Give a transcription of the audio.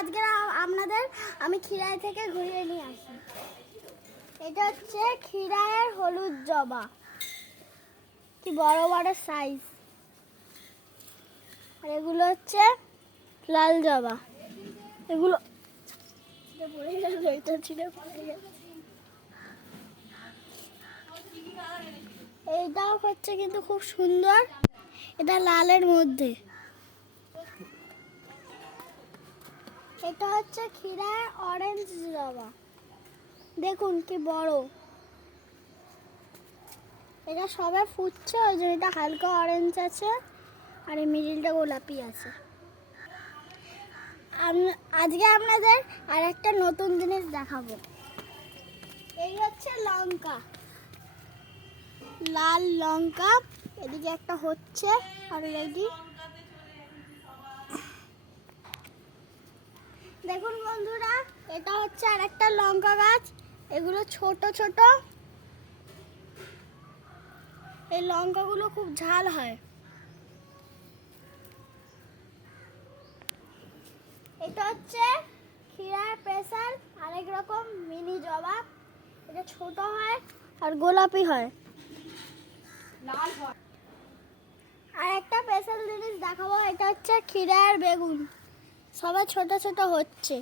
আজকে আপনাদের আমি খিরাই থেকে ঘুরিয়ে নিয়ে আসি। এটা হচ্ছে খিরাইয়ের হলুদ জবা, কি বড় বড় সাইজ। আর এগুলো হচ্ছে লাল জবা। এগুলো এইটাও হচ্ছে কিন্তু খুব সুন্দর, এটা লালের মধ্যে। এটা হচ্ছে খিরায় অরেঞ্জ জবা, দেখুন কি বড়। এটা সবে ফুটছে, ওই জন্য এটা হালকা অরেঞ্জ আছে আর এই মিডিলটা গোলাপি আছে। আজকে আপনাদের আর একটা নতুন জিনিস দেখাবো। এই হচ্ছে লঙ্কা, লাল লঙ্কা। এদিকে একটা হচ্ছে অলরেডি। দেখুন বন্ধুরা, এটা হচ্ছে আর একটা লঙ্কা গাছ। এগুলো ছোট ছোট, এই লঙ্কাগুলো খুব ঝাল হয়। এটা হচ্ছে খিরার প্রেসার, আরেক রকম মিনি জবা। এটা ছোট হয় আর গোলাপি হয়, লাল হয়। আর একটা স্পেশাল জিনিস দেখাবো, এটা হচ্ছে খিরার বেগুন, সবাই ছোট ছোট হচ্ছে।